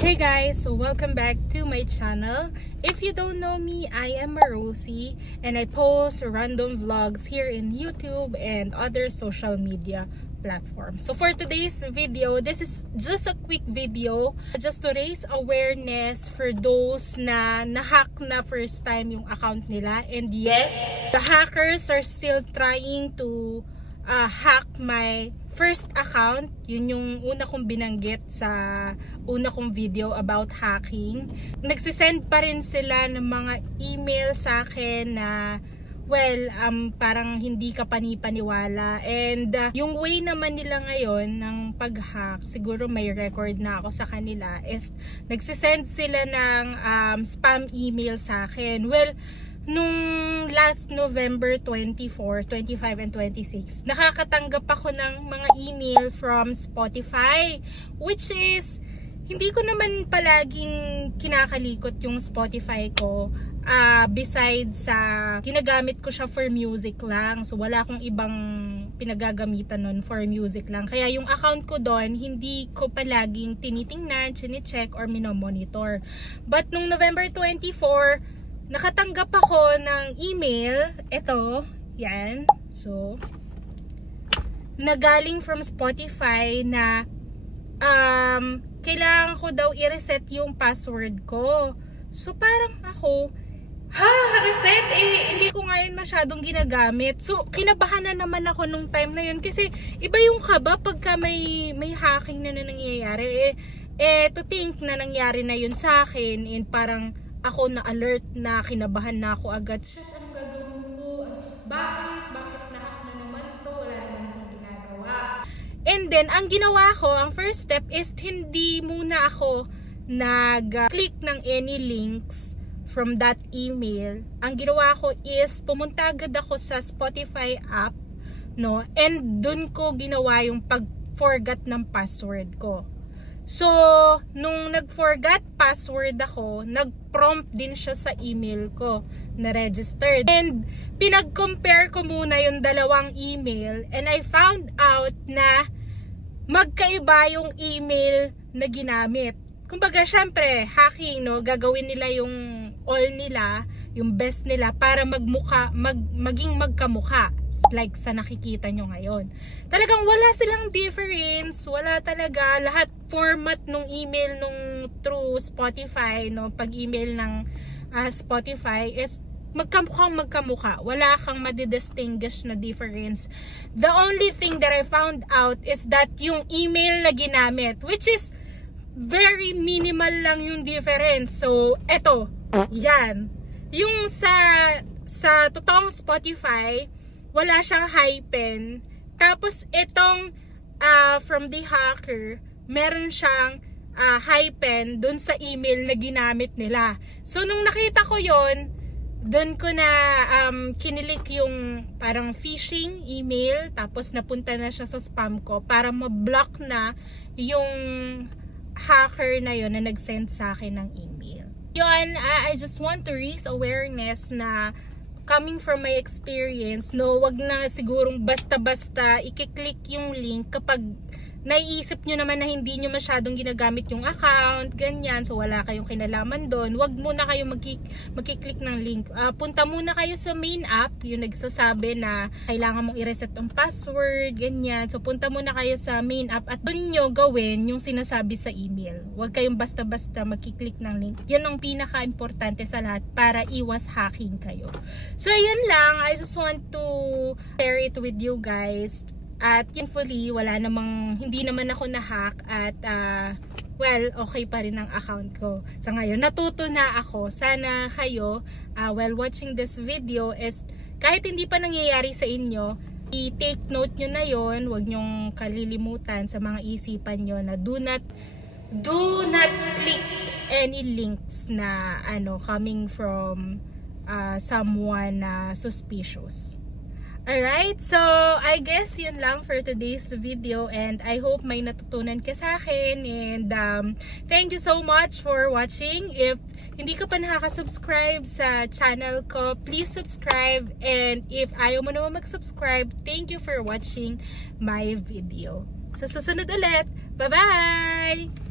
Hey guys, so welcome back to my channel. If you don't know me, I am Marosi and I post random vlogs here in YouTube and other social media platforms. So for today's video, this is just a quick video just to raise awareness for those na nahack na first time yung account nila. And yes, the hackers are still trying to hack my first account. Yun yung una kong binanggit sa una kong video about hacking. Nagsisend pa rin sila ng mga email sa akin na parang hindi ka panipaniwala. And yung way naman nila ngayon ng pag-hack, siguro may record na ako sa kanila, is nagsisend sila ng spam email sa akin. Well, nung last November 24, 25, and 26, nakakatanggap ako ng mga email from Spotify, which is, hindi ko naman palaging kinakalikot yung Spotify ko. Besides sa ginagamit ko siya for music lang. So wala akong ibang pinagagamitan nun, for music lang. Kaya yung account ko doon, hindi ko palaging tinitingnan, chine-check, or minomonitor. But nung November 24, nakatanggap ako ng email, ito, yan, so, nagaling from Spotify na, kailangan ko daw i-reset yung password ko. So, parang ako, reset? Hindi ko ngayon masyadong ginagamit. So, kinabahan na naman ako nung time na yun, kasi, iba yung kaba pagka may hacking na nangyayari. To think na nangyari na yun sa akin, and parang, ako na alert na, kinabahan na ako agad. Shit, anong gagawin ko? Bakit na-hack na naman to? Wala naman akong ginagawa. And then, ang ginawa ko, ang first step is hindi muna ako nag-click ng any links from that email. Ang ginawa ko is pumunta agad ako sa Spotify app, no? And dun ko ginawa yung pag-forgot ng password ko. So, nung nag-forgot password ako, nag-prompt din siya sa email ko na registered. And pinag-compare ko muna yung dalawang email, and I found out na magkaiba yung email na ginamit. Kumbaga, syempre, hacking, no? Gagawin nila yung all nila, yung best nila para maging magkamukha. Like sa nakikita nyo ngayon. Talagang wala silang difference. Wala talaga. Lahat format nung email nung through Spotify, no, pag-email ng Spotify is magkamukha. Wala kang madidistinguish na difference. The only thing that I found out is that yung email na ginamit, which is very minimal lang yung difference. So, eto. Yan. Yung sa totoong Spotify, wala siyang hyphen. Tapos itong from the hacker, meron siyang hyphen dun sa email na ginamit nila. So nung nakita ko yon, dun ko na kinilik yung parang phishing email, tapos napunta na siya sa spam ko para ma-block na yung hacker na yon na nag-send sa akin ng email. Yun, I just want to raise awareness na coming from my experience, no, wag na sigurong basta-basta i-click yung link kapag naiisip nyo naman na hindi nyo masyadong ginagamit yung account, ganyan, so wala kayong kinalaman doon. Wag muna kayo magkiklik ng link. Punta muna kayo sa main app, yung nagsasabi na kailangan mong i-reset ang password, ganyan. So punta muna kayo sa main app at doon nyo gawin yung sinasabi sa email. Wag kayong basta-basta magkiklik ng link. Yan ang pinaka-importante sa lahat para iwas hacking kayo. So yun lang, I just want to share it with you guys. At thankfully, hindi naman ako na-hack at okay pa rin ang account ko. Sa ngayon, natuto na ako. Sana kayo, while watching this video, is kahit hindi pa nangyayari sa inyo, i-take note nyo na yon. Huwag nyong kalilimutan sa mga isipan nyo na do not click any links na coming from someone na suspicious. Alright, so I guess yun lang for today's video, and I hope may natutunan ka sa akin, and thank you so much for watching. If hindi ka pa nakaka-subscribe sa channel ko, please subscribe, and if ayaw mo naman mag-subscribe, thank you for watching my video. Sa susunod ulit, bye-bye!